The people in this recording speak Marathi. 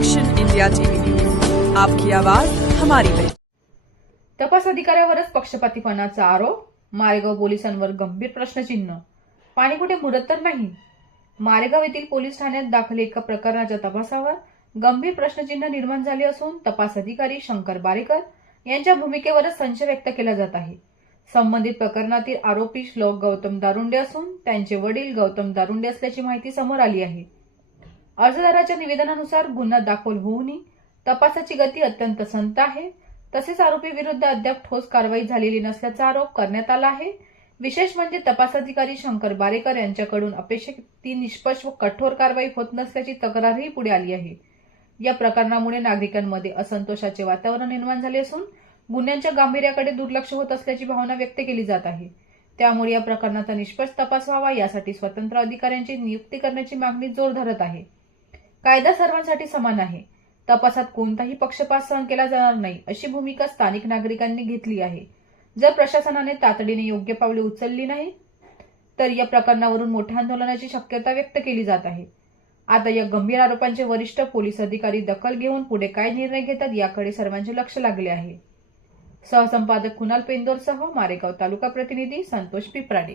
एक्शन इंडिया टीवी न्यूज, आपकी आवाज हमारी पहचान। तपास अधिकाऱ्यावरच पक्षपातीपणाचा आरोप, मारेगाव पोलिसांवर गंभीर प्रश्नचिन्ह। पाणी कुठे मुरत तर नाही? मारेगाव येथील पोलीस ठाण्यात दाखल एका प्रकरणाच्या तपासावर गंभीर प्रश्नचिन्ह निर्माण झाले असून तपास अधिकारी शंकर बारेकर यांच्या भूमिकेवरच संशय व्यक्त केला जात आहे। संबंधित प्रकरणातील आरोपी श्लोक गौतम दारुंडे असून त्यांचे वडील गौतम दारुंडे असल्याची माहिती समोर आली आहे। अर्जदाराच्या निवेदनानुसार गुन्हा दाखल होऊनही तपासाची गती अत्यंत संथ आहे। तसेच आरोपी विरुद्ध अद्याप ठोस कारवाई झालेली नसल्याचा आरोप करण्यात आला आहे। विशेष म्हणजे तपास अधिकारी शंकर बारेकर यांच्याकडून अपेक्षित ती निष्पक्ष व कठोर कारवाई होत नसल्याची तक्रारही पुढे आली आहे। या प्रकरणामुळे नागरिकांमध्ये असंतोषाचे वातावरण निर्माण झाले असून गुन्ह्यांच्या गांभीर्याकडे दुर्लक्ष होत असल्याची भावना व्यक्त केली जात आहे। त्यामुळे या प्रकरणाचा निष्पक्ष तपास व्हावा यासाठी स्वतंत्र अधिकाऱ्यांची नियुक्ती करण्याची मागणी जोर धरत आहे। कायदा सर्वांसाठी समान आहे, तपासात कोणताही पक्षपात सहन केला जाणार नाही अशी भूमिका स्थानिक नागरिकांनी घेतली आहे। जर प्रशासनाने तातडीने योग्य पावले उचलली नाही तर या प्रकरणावरून मोठ्या आंदोलनाची शक्यता व्यक्त केली जात आहे। आता या गंभीर आरोपांचे वरिष्ठ पोलीस अधिकारी दखल घेऊन पुढे काय निर्णय घेतात याकडे सर्वांचे लक्ष लागले आहे। सहसंपादक कुणाल पेंदोरसह मारेगाव तालुका प्रतिनिधी संतोष पिपराडे।